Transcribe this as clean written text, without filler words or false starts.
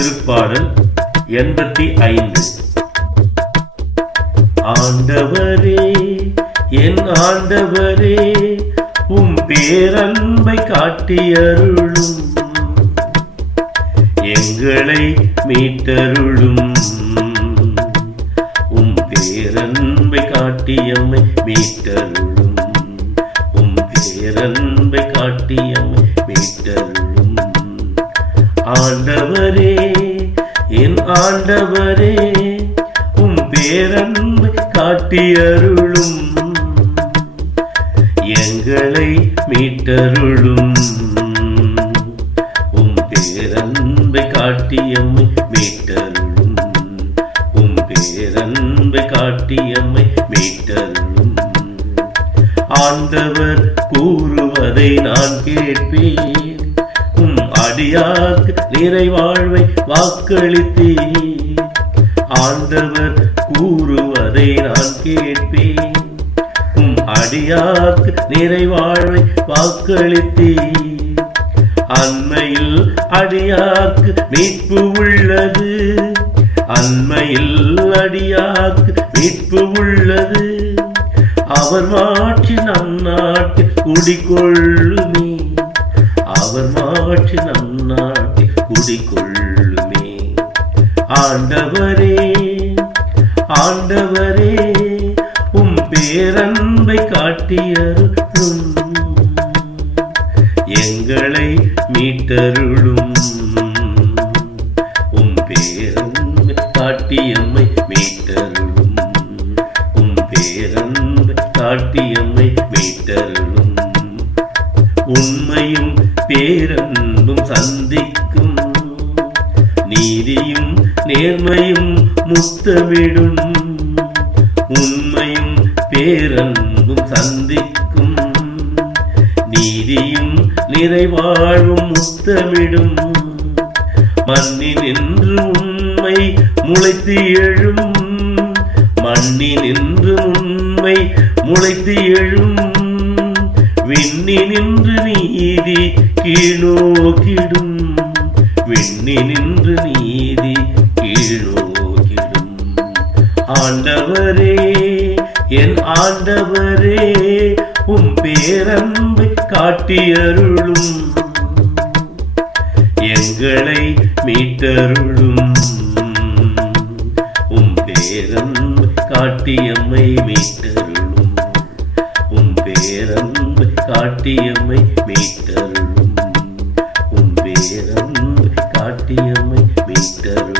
திருப்பாடல் 85. ஆண்டவரே, என் ஆண்டவரே, உம் பேரன்பை காட்டியருளும், எங்களை மீட்டருளும். உம் பேரன்பை காட்டியம்மை மீட்டருளும், உம் பேரன்பை காட்டியம்மை மீட்டருளும். ஆண்டவரே, என் ஆண்டவரே, உம் பேரன்பை காட்டியருளும், எங்களை மீட்டருளும். உம் பேரன்பை காட்டியம்மை மீட்டருளும், உம் பேரன்பை காட்டியம்மை மீட்டருளும். ஆண்டவர் கூறுவதை நான் கேட்பேன், உம் அடியார்க்கு நிறைவாழ்வை வாக்களித்தீர். ஆண்டவர் கூறுவதை நான் கேட்பேன், உம் அடியார்க்கு நிறைவாழ்வை வாக்களித்தீர். அண்மையில் அடியார்க்கு மீட்பு உள்ளது, அண்மையில் அடியார்க்கு மீட்பு உள்ளது. அவர் மாட்சி நம் நாட்டில் குடிகொள்ளுமே, அவர் மாட்சி நம் நாட்டில் குடிகொள்ளுமே. ஆண்டவரே, ஆண்டவரே, உம் பேரன்பை காட்டியருளும், எங்களை மீட்டருளும். உம் பேரன்பை காட்டியம்மை மீட்டருளும், உம் பேரன்பை காட்டியம்மை மீட்டருளும். உண்மையும் பேரன்பும் சந்திக்கும், நீதியும் நேர்மையும் முத்தமிடும். உண்மையும் பேரன்பும் சந்திக்கும், நீதியும் நிறைவாழ்வும் முத்தமிடும். மண்ணினின்று உண்மை முளைத்து எழும், மண்ணினின்று உண்மை முளைத்து எழும். விண்ணினின்று நீதி கீழ்நோக்கிடும், விண்ணினின்று நீதி கீழ்நோக்கிடும். ஆண்டவரே, என் ஆண்டவரே, உம் பேரன்பை காட்டியருளும், எங்களை மீட்டருளும். உம் பேரன்பை காட்டியம்மை மீட்டருளும், உம் பேரன்பை காட்டியம்மை மீட்டருளும், உம் பேரன்பை காட்டியம்மை மீட்டருளும்.